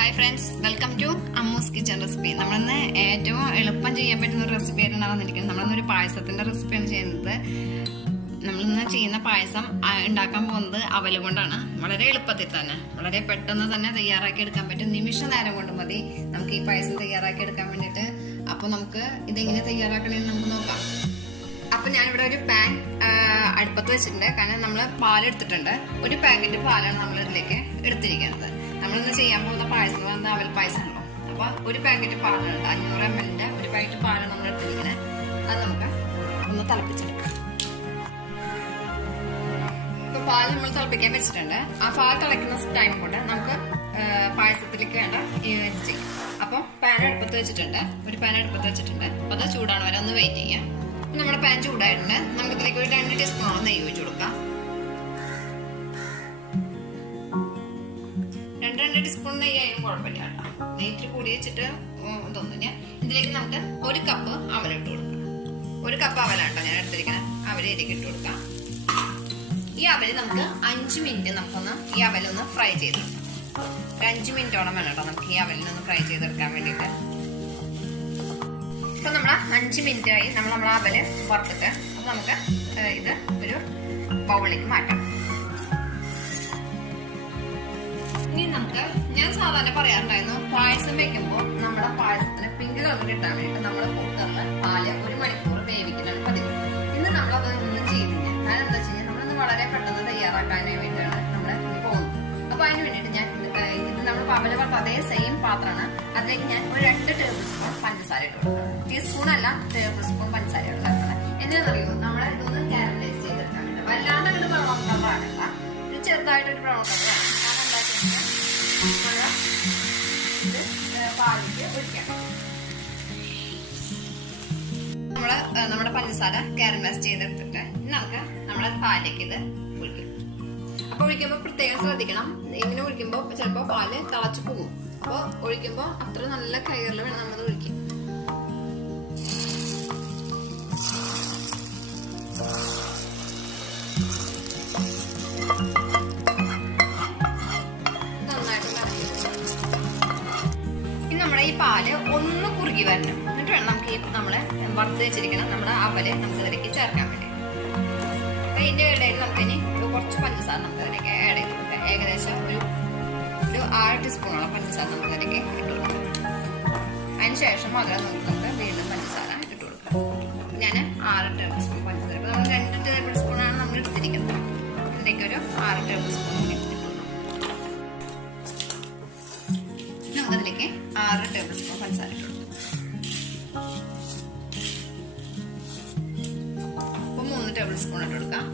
Hi friends, welcome to Ammu's kitchen recipe. നമ്മളന്ന് ഏറ്റവും എളുപ്പം ചെയ്യാൻ പറ്റുന്ന ഒരു റെസിപ്പി ആയിട്ടാണ് വന്നിരിക്കുന്നത്. നമ്മളന്ന് ഒരു പായസത്തിന്റെ റെസിപ്പിയാണ് ചെയ്യുന്നത്. നമ്മളിന്ന് ചെയ്യുന്ന പായസം ഉണ്ടാക്കാൻ പോകുന്നത് അവൽ കൊണ്ടാണ്. വളരെ എളുപ്പത്തിൽ തന്നെ, വളരെ പെട്ടെന്ന് തന്നെ തയ്യാറാക്കി എടുക്കാൻ പറ്റും. നിമിഷ നേരം കൊണ്ട് മതി നമുക്ക് ഈ പായസം തയ്യാറാക്കി എടുക്കാൻ വേണ്ടിയിട്ട്. അപ്പോൾ നമുക്ക് ഇതെങ്ങനെ തയ്യാറാക്കണമെന്ന് നമുക്ക് നോക്കാം. അപ്പൊ ഞാനിവിടെ ഒരു പാൻ അടുപ്പത്ത് വെച്ചിട്ടുണ്ട്. കാരണം നമ്മൾ പാലെടുത്തിട്ടുണ്ട്. ഒരു പാക്കറ്റ് പാലാണ് നമ്മൾ ഇതിലേക്ക് എടുത്തിരിക്കുന്നത്. നമ്മളിന്ന് ചെയ്യാൻ പോകുന്ന പായസം വന്ന അവൽ പായസമാണല്ലോ. അപ്പൊ ഒരു പാക്കറ്റ് പാലുണ്ട്, 500 ml ഒരു പാക്കറ്റ് പാലാണ് നമ്മൾ എടുത്തിരിക്കുന്നത്. അത് നമുക്ക് ഒന്ന് തിളപ്പിച്ചെടുക്കാം. ഇപ്പൊ പാൽ നമ്മൾ തിളപ്പിക്കാൻ വെച്ചിട്ടുണ്ട്. ആ പാൽ തിളയ്ക്കുന്ന ടൈം കൊണ്ട് നമുക്ക് പായസത്തിലേക്ക് വേണ്ട ഇത് ചെയ്യാം. അപ്പൊ പാൻ അടുപ്പത്ത് വെച്ചിട്ടുണ്ട്, ഒരു പാൻ അടുപ്പത്ത് വെച്ചിട്ടുണ്ട്. അപ്പൊ അത് ചൂടാണ് വരെ ഒന്ന് വെയിറ്റ് ചെയ്യാം. നമ്മുടെ പാൻ ചൂടായിട്ടുണ്ട്. നമുക്ക് ഇതിലേക്ക് ഒരു 2 ടീസ്പൂണോളം നെയ്യ് ഒഴിച്ചു കൊടുക്കാം. 2 ടീസ്പൂൺ നെയ്യായാലും കുഴപ്പമില്ല കേട്ടോ. നെയ്യ് കൂടി വെച്ചിട്ട് തോന്നുന്നില്ല. ഇതിലേക്ക് നമുക്ക് 1 കപ്പ് അവലിട്ട് കൊടുക്കാം. 1 കപ്പ് അവലാട്ടോ ഞാൻ എടുത്തിരിക്കണം. അവലേക്ക് ഇട്ട് കൊടുക്കാം. ഈ അവല് നമുക്ക് 5 മിനിറ്റ് നമുക്കൊന്ന് ഈ അവലൊന്ന് ഫ്രൈ ചെയ്തെടുക്കാം. ഒരു 5 മിനിറ്റോളം വേണം കേട്ടോ നമുക്ക് ഈ അവലിനൊന്ന് ഫ്രൈ ചെയ്തെടുക്കാൻ വേണ്ടിയിട്ട്. ഇപ്പൊ നമ്മള് 5 മിനിറ്റ് ആയി നമ്മളെ അവല് വറുത്തിട്ട്. അപ്പൊ നമുക്ക് ഇത് ഒരു ബൗളിലേക്ക് മാറ്റാം. ഇനി നമുക്ക് ഞാൻ സാധാരണ പറയാറുണ്ടായിരുന്നു, പായസം വെക്കുമ്പോൾ നമ്മുടെ പായസത്തിന് പിങ്ക് കളർ കിട്ടാൻ വേണ്ടിയിട്ട് നമ്മൾ കുക്കറിൽ പാല് 1 മണിക്കൂർ വേവിക്കലാണ് പതിവ്. ഇന്ന് നമ്മളതൊന്നും ചെയ്തില്ല. കാരണം എന്താ വെച്ച് കഴിഞ്ഞാൽ നമ്മളിന്ന് വളരെ പെട്ടെന്ന് തയ്യാറാക്കാനേ വേണ്ടിയിട്ടാണ് നമ്മൾ പോകുന്നത്. അപ്പൊ അതിന് വേണ്ടിയിട്ട് ഞാൻ ഇത് നമ്മൾ അവല് വറുത്ത അതേ സെയിം പാത്രമാണ്. അതിലേക്ക് ഞാൻ ഒരു 2 ടേബിൾ സ്പൂൺ പഞ്ചസാര ഇട്ട് കൊടുക്കാം. ടീസ്പൂൺ അല്ല, ടേബിൾ സ്പൂൺ പഞ്ചസാര ഉണ്ടാക്കുന്നത്. എന്താണെന്നറിയോ, നമ്മളെ ഇതൊന്ന് കാരമലൈസ് ചെയ്തെടുക്കാൻ വേണ്ടി. വല്ലാണ്ട് അങ്ങോട്ട് ബ്രൗൺ കളറാകണ്ട, ഒരു ചെറുതായിട്ടൊരു ബ്രൗൺ കളറാണ്. കാരണം എന്താ വെച്ച് കഴിഞ്ഞാൽ ഇത് പാലിലേക്ക് ഒഴിക്കാം. നമ്മുടെ പഞ്ചസാര കാരമലൈസ് ചെയ്തെടുത്തിട്ട് നമുക്ക് നമ്മുടെ പാലിലേക്ക് ഇത് ഒഴിക്കാം. അപ്പൊ ഒഴിക്കുമ്പോ പ്രത്യേകം ശ്രദ്ധിക്കണം. ഇങ്ങനെ ഒഴിക്കുമ്പോ ചിലപ്പോ പാല് തിളച്ചു പോകും. അപ്പൊ ഒഴിക്കുമ്പോ അത്ര നല്ല കയറിൽ വേണം നമ്മളത് ഒഴിക്കും. ഇനി നമ്മുടെ ഈ പാല് ഒന്ന് കുറുകി വരണം. എന്നിട്ട് വേണം നമുക്ക് ഈ നമ്മളെ വറുത്ത് വെച്ചിരിക്കണം നമ്മുടെ അവല് നമുക്ക് ഇതിലേക്ക് ചേർക്കാൻ വേണ്ടി. അപ്പൊ ഇതിന്റെ ഇടയിൽ നമുക്ക് ഇനി കുറച്ച് പഞ്ചസാര നമുക്ക് അതിലേക്ക് ആഡ് ചെയ്ത് കൊടുക്കാം. ഏകദേശം ഒരു 6 ടീസ്പൂണോളം പഞ്ചസാര നമുക്ക് അതിലേക്ക് ഇട്ട് കൊടുക്കാം. അതിനുശേഷം മധുരം നമുക്ക് വീണ്ടും പഞ്ചസാര ഇട്ട് കൊടുക്കാം. ഞാൻ 6 ടേബിൾ സ്പൂൺ പഞ്ചസാര. അപ്പൊ നമ്മൾ 2 ടേബിൾ സ്പൂണാണ് നമ്മൾ എടുത്തിരിക്കുന്നത്. ഇതിലേക്ക് ഒരു 6 ടേബിൾ സ്പൂൺ ഇട്ട് കൊടുക്കാം. നമുക്കതിലേക്ക് 6 ടേബിൾ സ്പൂൺ പഞ്ചസാര ഇട്ട് കൊടുക്കാം. അപ്പൊ 3 ടേബിൾ സ്പൂൺ ഇട്ട് കൊടുക്കാം.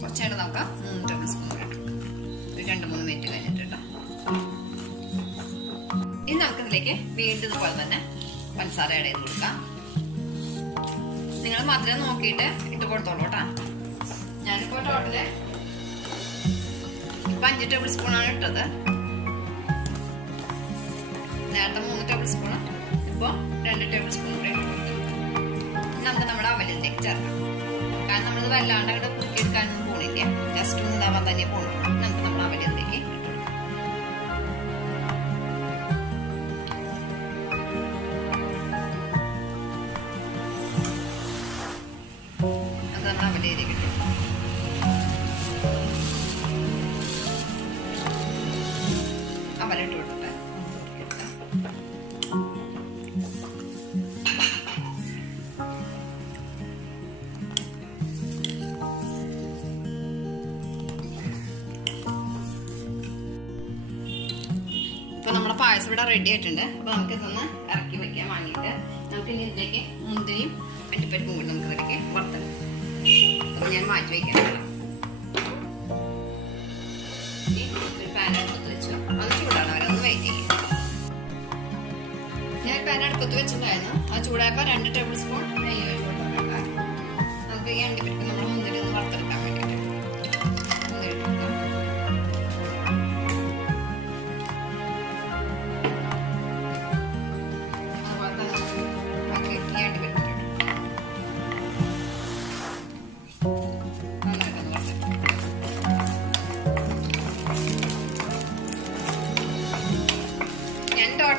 കുറച്ചായിട്ട് നമുക്ക് 3 ടേബിൾ സ്പൂൺ ഇട്ട് കൊടുക്കാം. ഒരു 2-3 മിനിറ്റ് കഴിഞ്ഞിട്ട് കേട്ടോ. ഇനി നമുക്കിതിലേക്ക് വീണ്ടും ഇതുപോലെ തന്നെ പഞ്ചസാര ആഡ് ചെയ്ത് കൊടുക്കാം. നിങ്ങൾ മധുരം നോക്കിയിട്ട് ഇട്ട് കൊടുത്തോളൂ കേട്ടോ. ഞാനിപ്പോ ടോട്ടല് ഇപ്പൊ 5 ടേബിൾ സ്പൂണാണ് ഇട്ടത്. നേരത്തെ 3 ടേബിൾ സ്പൂൺ, ഇപ്പൊ 2 ടേബിൾ സ്പൂൺ കൂടെ ഇട്ട് കൊടുത്തു. നമുക്ക് നമ്മുടെ അവലിലേക്ക് ചേർക്കാം. കാരണം നമ്മളിത് വല്ലാണ്ട് അവിടെ കുറുക്കിയെടുക്കാനൊന്നും പോണില്ല. ജസ്റ്റ് ഒന്ന് ഇതാവാൻ തന്നെ പോകണം. നമുക്ക് നമ്മുടെ അവലിലേക്ക് ഇട്ട് കൊടുക്കാം. അത് നമ്മുടെ അവലിലേക്ക് ഇട്ടു. അവലിട്ട് കൊടുത്തിട്ട് ഇപ്പൊ നമ്മുടെ പായസം ഇവിടെ റെഡി ആയിട്ടുണ്ട്. അപ്പൊ നമുക്ക് ഇതൊന്ന് ഇറക്കി വെക്കാൻ വാങ്ങിയിട്ട് നമുക്ക് ഇനി ഇതിലേക്ക് മുന്തിരിയും അണ്ടിപ്പരിപ്പും കൂടി നമുക്ക് ഇതിലേക്ക് വറുത്തെടുക്കാം. അപ്പൊ ഞാൻ മാറ്റി വയ്ക്കാം. ഒരു പാൻ അടുപ്പത്ത് വെച്ചു. അത് ചൂടാണ് വരെ ഒന്ന് വെയിറ്റ് ചെയ്യും. ഞാൻ പാൻ അടുപ്പത്ത് വെച്ചിട്ടുണ്ടായിരുന്നു. അത് ചൂടായപ്പോ 2 ടേബിൾ സ്പൂൺ നെയ്യ് ഒഴിച്ച് കൊടുക്കാം. നമുക്ക് ഈ അണ്ടിപ്പരിപ്പ് നമ്മുടെ മുന്തിരി ഒന്ന് വറുത്തെടുക്കാൻ വേണ്ടിയിട്ട് മുന്തിരി ഇട്ട് കൊടുക്കാം.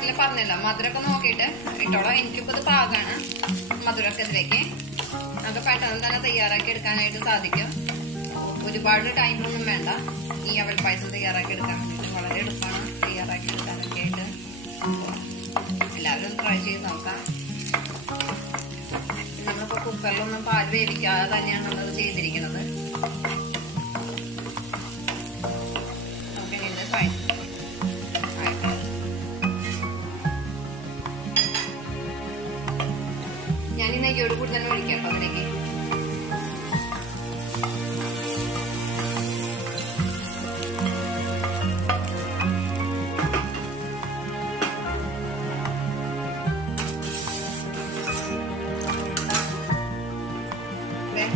സ്റ്റാർട്ടിൽ പറഞ്ഞല്ലോ മധുരമൊക്കെ നോക്കിയിട്ട് ഇട്ടോളാം. എനിക്കിപ്പോൾ ഇത് പാകമാണ് മധുരമൊക്കെ ഇതിലേക്ക്. അത് പെട്ടെന്ന് തന്നെ തയ്യാറാക്കി എടുക്കാനായിട്ട് സാധിക്കും. ഒരുപാട് ടൈമൊന്നും വേണ്ട ഈ അവൽ പായസം തയ്യാറാക്കി എടുക്കാൻ വേണ്ടിയിട്ട്. വളരെ എളുപ്പമാണ് തയ്യാറാക്കി എടുക്കാനൊക്കെ ആയിട്ട്. എല്ലാവരും ട്രൈ ചെയ്ത് നോക്കാം. നമ്മളിപ്പോൾ കുക്കറിലൊന്നും പാൽ വേവിക്കാതെ തന്നെയാണ് നമ്മളത് ചെയ്തിരിക്കുന്നത്. നമുക്കിനി ഇത് പായസം ഞാൻ നെയ്യോട് കൂടി തന്നെ ഒഴിക്കാം കേട്ടോ അതിലേക്ക്.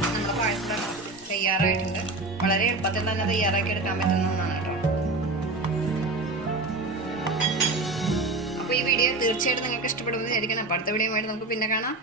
നമ്മുടെ പായസം തയ്യാറായിട്ടുണ്ട്. വളരെ എളുപ്പത്തിൽ തന്നെ തയ്യാറാക്കി എടുക്കാൻ പറ്റുന്ന ഒന്നാണ് കേട്ടോ. അപ്പോൾ ഈ വീഡിയോ തീർച്ചയായിട്ടും നിങ്ങൾക്ക് ഇഷ്ടപ്പെടുമെന്ന് വിചാരിക്കണം. അപ്പോൾ അടുത്ത വീഡിയോ ആയിട്ട് നമുക്ക് പിന്നെ കാണാം.